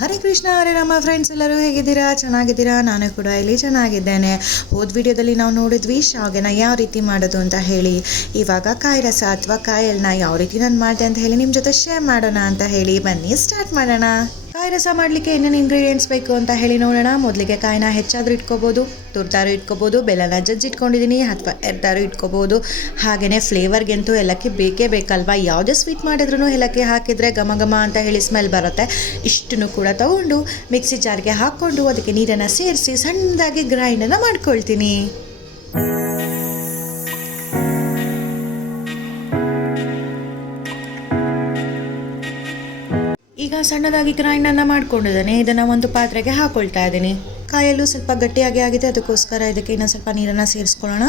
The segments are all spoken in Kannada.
ಹರೇ ಕೃಷ್ಣ, ಹರೇ ರಾಮ ಫ್ರೆಂಡ್ಸ್ ಎಲ್ಲರೂ ಹೇಗಿದ್ದೀರಾ? ಚೆನ್ನಾಗಿದ್ದೀರಾ? ನಾನು ಕೂಡ ಇಲ್ಲಿ ಚೆನ್ನಾಗಿದ್ದೇನೆ. ಹೋದ ವಿಡಿಯೋದಲ್ಲಿ ನಾವು ನೋಡಿದ್ವಿ ಶಾವಿಗೆನ ಯಾವ ರೀತಿ ಮಾಡೋದು ಅಂತ ಹೇಳಿ. ಇವಾಗ ಕಾಯಿ ರಸ ಅಥವಾ ಕಾಯಲ್ನ ಯಾವ ರೀತಿ ನಾನು ಮಾಡಿದೆ ಅಂತ ಹೇಳಿ ನಿಮ್ಮ ಜೊತೆ ಶೇರ್ ಮಾಡೋಣ ಅಂತ ಹೇಳಿ. ಬನ್ನಿ ಸ್ಟಾರ್ಟ್ ಮಾಡೋಣ. ಕಾಯಿ ರಸ ಮಾಡಲಿಕ್ಕೆ ಏನೇನು ಇಂಗ್ರೀಡಿಯೆಂಟ್ಸ್ ಬೇಕು ಅಂತ ಹೇಳಿ ನೋಡೋಣ. ಮೊದಲಿಗೆ ಕಾಯಿನ ಹೆಚ್ಚಾದರೂ ಇಟ್ಕೋಬೋದು ತುರ್ತಾರು ಇಟ್ಕೋಬೋದು, ಬೆಲ್ಲನ ಜಜ್ಜಿ ಇಟ್ಕೊಂಡಿದ್ದೀನಿ ಅಥವಾ ಎರ್ದಾರು ಇಟ್ಕೋಬೋದು. ಹಾಗೆಯೇ ಫ್ಲೇವರ್ಗೆಂತೂ ಏಲಕ್ಕಿ ಬೇಕೇ ಬೇಕಲ್ವಾ? ಯಾವುದೇ ಸ್ವೀಟ್ ಮಾಡಿದ್ರೂ ಏಲಕ್ಕಿ ಹಾಕಿದರೆ ಘಮ ಘಮ ಅಂತ ಹೇಳಿ ಸ್ಮೆಲ್ ಬರುತ್ತೆ. ಇಷ್ಟನ್ನು ಕೂಡ ತಗೊಂಡು ಮಿಕ್ಸಿ ಜಾರ್ಗೆ ಹಾಕ್ಕೊಂಡು ಅದಕ್ಕೆ ನೀರನ್ನು ಸೇರಿಸಿ ಸಣ್ಣದಾಗಿ ಗ್ರೈಂಡನ್ನು ಮಾಡ್ಕೊಳ್ತೀನಿ. ಈಗ ಸಣ್ಣದಾಗಿ ಗ್ರೈಂಡನ್ನು ಮಾಡ್ಕೊಂಡಿದ್ದೇನೆ. ಇದನ್ನು ಒಂದು ಪಾತ್ರೆಗೆ ಹಾಕೊಳ್ತಾ ಇದ್ದೀನಿ. ಕಾಯಲ್ಲೂ ಸ್ವಲ್ಪ ಗಟ್ಟಿಯಾಗಿ ಆಗಿದೆ. ಅದಕ್ಕೋಸ್ಕರ ಇದಕ್ಕೆ ಇನ್ನೊಂದು ಸ್ವಲ್ಪ ನೀರನ್ನು ಸೇರಿಸ್ಕೊಳ್ಳೋಣ.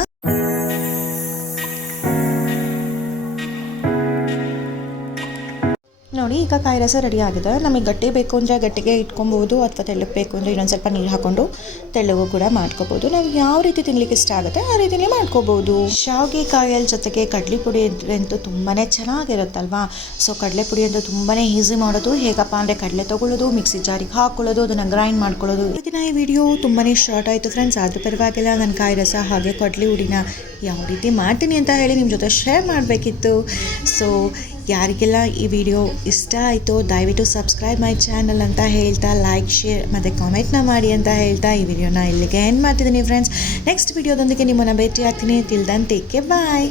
ನೋಡಿ, ಈಗ ಕಾಯಿ ರಸ ರೆಡಿ ಆಗಿದೆ. ನಮಗೆ ಗಟ್ಟಿ ಬೇಕು ಅಂದರೆ ಗಟ್ಟಿಗೆ ಇಟ್ಕೊಬೋದು ಅಥವಾ ತೆಳ್ಳಗೆ ಬೇಕು ಅಂದರೆ ಇನ್ನೊಂದು ಸ್ವಲ್ಪ ನೀರು ಹಾಕೊಂಡು ತೆಳ್ಳಗೂ ಕೂಡ ಮಾಡ್ಕೋಬೋದು ನಾವು ಯಾವ ರೀತಿ ತಿನ್ಲಿಕ್ಕೆ ಇಷ್ಟ ಆಗುತ್ತೆ ಆ ರೀತಿನೇ ಮಾಡ್ಕೋಬೋದು ಶಾವಿಗೆ ಕಾಯಲ್ಲಿ ಜೊತೆಗೆ ಕಡಲೆ ಪುಡಿ ಅಂತೂ ತುಂಬಾ ಚೆನ್ನಾಗಿರುತ್ತಲ್ವಾ? ಸೊ ಕಡಲೆ ಪುಡಿ ಅಂತೂ ತುಂಬಾ ಈಸಿ ಮಾಡೋದು. ಹೇಗಪ್ಪ ಅಂದರೆ ಕಡಲೆ ತೊಗೊಳ್ಳೋದು, ಮಿಕ್ಸಿ ಜಾರಿಗೆ ಹಾಕೊಳ್ಳೋದು, ಅದನ್ನು ಗ್ರೈಂಡ್ ಮಾಡ್ಕೊಳ್ಳೋದು. ಇದನ್ನ ಈ ವಿಡಿಯೋ ತುಂಬಾ ಶಾರ್ಟ್ ಆಯಿತು ಫ್ರೆಂಡ್ಸ್ ಆದರೂ ಪರವಾಗಿಲ್ಲ ನನ್ನ ಕಾಯಿ ರಸ ಹಾಗೆ ಕಡಲೆ ಹುಡಿನ ಯಾವ ರೀತಿ ಮಾಡ್ತೀನಿ ಅಂತ ಹೇಳಿ ನಿಮ್ಮ ಜೊತೆ ಶೇರ್ ಮಾಡಬೇಕಿತ್ತು. ಸೊ ಯಾರಿಗೆಲ್ಲ ಈ ವಿಡಿಯೋ ಇಷ್ಟ ಆಯಿತು ದಯವಿಟ್ಟು ಸಬ್ಸ್ಕ್ರೈಬ್ ಮೈ ಚಾನಲ್ ಅಂತ ಹೇಳ್ತಾ ಲೈಕ್ ಶೇರ್ ಮತ್ತು ಕಾಮೆಂಟ್ನ ಮಾಡಿ ಅಂತ ಹೇಳ್ತಾ ಈ ವಿಡಿಯೋನ ಇಲ್ಲಿಗೆ ಎಂಡ್ ಮಾಡ್ತಿದ್ದೀನಿ ಫ್ರೆಂಡ್ಸ್ ನೆಕ್ಸ್ಟ್ ವಿಡಿಯೋದೊಂದಿಗೆ ನಿಮ್ಮನ್ನು ಭೇಟಿ ಆಗ್ತೀನಿ ತಿಳ್ದಂತೆ ಬಾಯ್